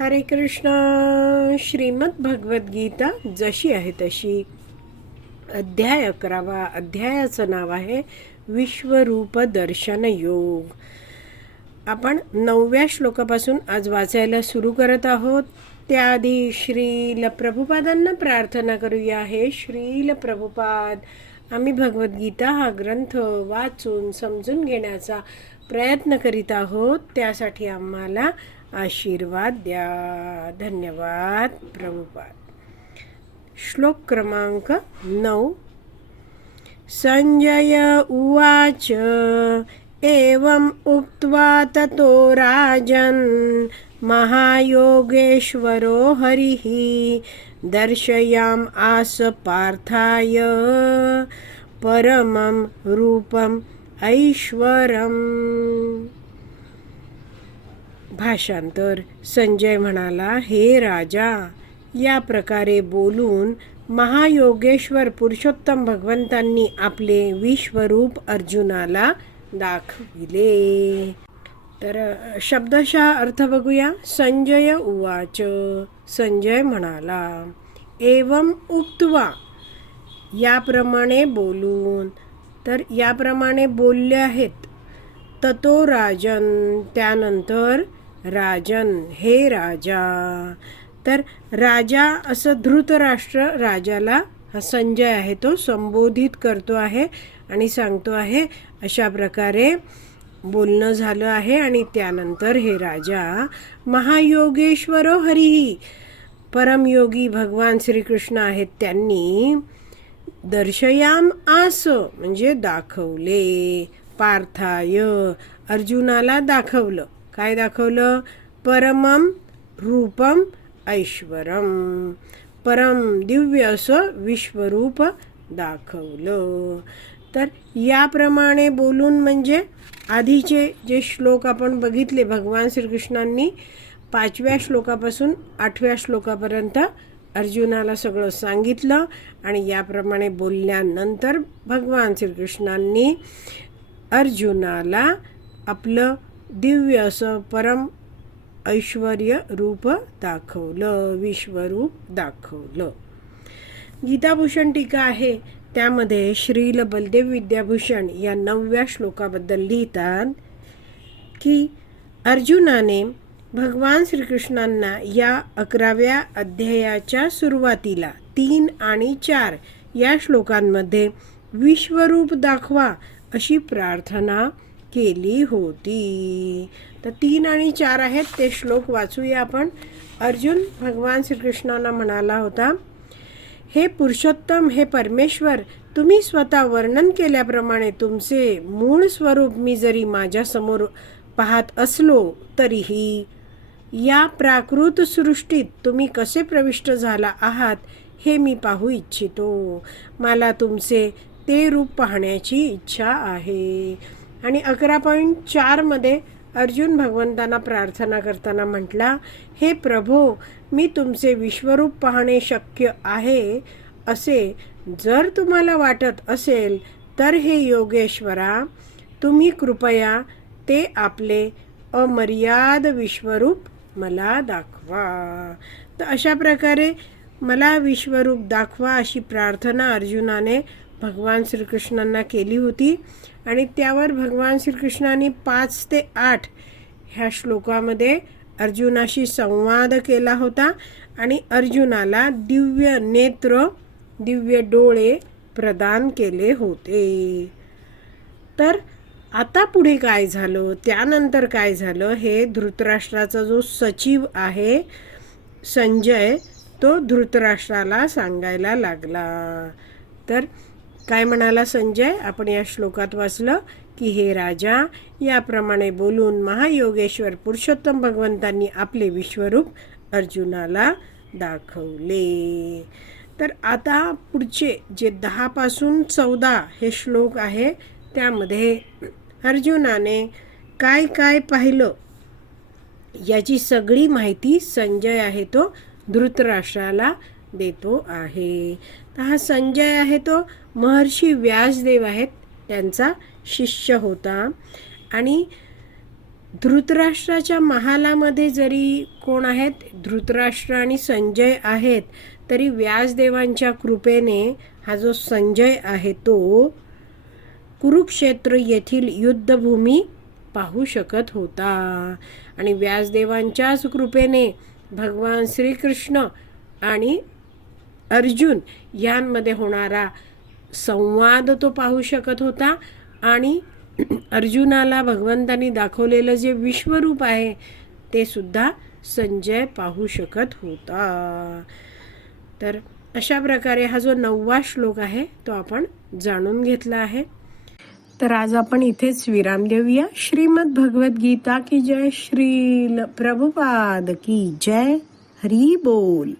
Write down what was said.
हरे कृष्ण श्रीमद भगवद्गीता जशी आहे तशी. अध्याय अकरावा अध्यायाचं नाव आहे विश्वरूप दर्शन योग. आपण नवव्या श्लोकापासून आज वाचायला सुरू करत आहोत. त्याआधी श्रील प्रभुपादांना प्रार्थना करूया. हे श्रील प्रभुपाद आम्ही भगवद्गीता हा ग्रंथ वाचून समजून घेण्याचा प्रयत्न करीत आहोत. त्यासाठी आम्हाला आशीर्वाद द्या. धन्यवाद प्रभुपाद. श्लोक क्रमांक नऊ. सञ्जय उवाच एवम् उक्त्वा ततो राजन् महायोगेश्वरो हरिः दर्शयाम् आस पार्थाय परमं रूपम् ऐश्वरम्। भाषांतर. संजय म्हणाला हे राजा या प्रकारे बोलून महायोगेश्वर पुरुषोत्तम भगवंतांनी आपले विश्वरूप अर्जुनाला दाखविले. तर शब्दशः अर्थ बघूया. संजय उवाच. संजय म्हणाला एवम उक्तवा याप्रमाणे बोलून. तर याप्रमाणे बोलले आहेत. ततो राजन त्यानंतर राजन हे राजा. तर राजा असं धृतराष्ट्र राजाला हा संजय आहे तो संबोधित करतो आहे आणि सांगतो आहे अशा प्रकारे बोलणं झालं आहे आणि त्यानंतर हे राजा महायोगेश्वर हरिही परमयोगी भगवान श्रीकृष्ण आहेत त्यांनी दर्शयाम आस म्हणजे दाखवले पार्थाय अर्जुनाला दाखवलं. काय दाखवलं? परमम रूपम ऐश्वरम परम दिव्य असं विश्वरूप दाखवलं. तर याप्रमाणे बोलून म्हणजे आधीचे जे श्लोक आपण बघितले भगवान श्रीकृष्णांनी पाचव्या श्लोकापासून आठव्या श्लोकापर्यंत अर्जुनाला सगळं सांगितलं आणि याप्रमाणे बोलल्यानंतर भगवान श्रीकृष्णांनी अर्जुनाला आपलं दिव्य असं परम ऐश्वर रूप दाखवलं विश्वरूप दाखवलं. गीताभूषण टीका आहे. त्यामध्ये श्रील बलदेव विद्याभूषण या नवव्या श्लोकाबद्दल लिहितात की अर्जुनाने भगवान श्रीकृष्णांना या अकराव्या अध्यायाच्या सुरुवातीला तीन आणि चार या श्लोकांमध्ये विश्वरूप दाखवा अशी प्रार्थना केली होती. तर तीन आणि चार आहेत ते श्लोक वाचूया आपण. अर्जुन भगवान श्रीकृष्णांना म्हणाला होता हे पुरुषोत्तम हे परमेश्वर तुम्ही स्वतः वर्णन केल्याप्रमाणे तुमचे मूळ स्वरूप मी जरी माझ्यासमोर पाहत असलो तरीही या प्राकृत सृष्टीत तुम्ही कसे प्रविष्ट झाला आहात हे मी पाहू इच्छितो. मला तुमचे ते रूप पाहण्याची इच्छा आहे. आणि अकरा पॉईंट चारमध्ये अर्जुन भगवंतांना प्रार्थना करताना म्हटला हे प्रभो मी तुमचे विश्वरूप पाहणे शक्य आहे असे जर तुम्हाला वाटत असेल तर हे योगेश्वरा तुम्ही कृपया ते आपले अमर्याद विश्वरूप मला दाखवा. तर अशा प्रकारे मला विश्वरूप दाखवा अशी प्रार्थना अर्जुनाने भगवान श्रीकृष्णांना केली होती. आणि त्यावर भगवान श्रीकृष्णाने पाच ते आठ ह्या श्लोकामध्ये अर्जुनाशी संवाद केला होता. आणि अर्जुनाला दिव्य नेत्र दिव्य डोळे प्रदान केले होते. तर आता पुढे काय झालं? त्यानंतर काय झालं? हे धृतराष्ट्राचा जो सचिव आहे संजय तो धृतराष्ट्राला सांगायला लागला. तर काय म्हणाला संजय? आपण या श्लोकात वाचलं की हे राजा याप्रमाणे बोलून महायोगेश्वर पुरुषोत्तम भगवंतांनी आपले विश्वरूप अर्जुनाला दाखवले. तर आता पुढचे जे दहापासून चौदा हे श्लोक आहे त्यामध्ये अर्जुनाने काय काय पाहिलं? याची सगळी माहिती संजय आहे तो धृतराष्ट्राला देतो आहे. तर हा संजय आहे तो. महर्षी व्यासदेव आहेत. त्यांचा शिष्य होता. आणि धृतराष्ट्राच्या महालामध्ये जरी कोण आहेत धृतराष्ट्र आणि संजय आहेत तरी व्यासदेवांच्या कृपेने हा जो संजय आहे तो कुरुक्षेत्र येथील युद्धभूमी पाहू शकत होता. आणि व्यासदेवांच्याच कृपेने भगवान श्रीकृष्ण आणि अर्जुन यांमध्ये होणारा संवाद तो पाहू शकत होता आणि अर्जुनाला भगवंतांनी दाखवलेलं जे विश्वरूप आहे ते सुद्धा संजय पाहू शकत होता. तर अशा प्रकारे हा जो नववा श्लोक आहे तो आपण जाणून घेतला आहे. तर आज आपण इथेच विराम देऊया. श्रीमद भगवत गीता की जय श्री प्रभुपाद की जय. हरी बोल.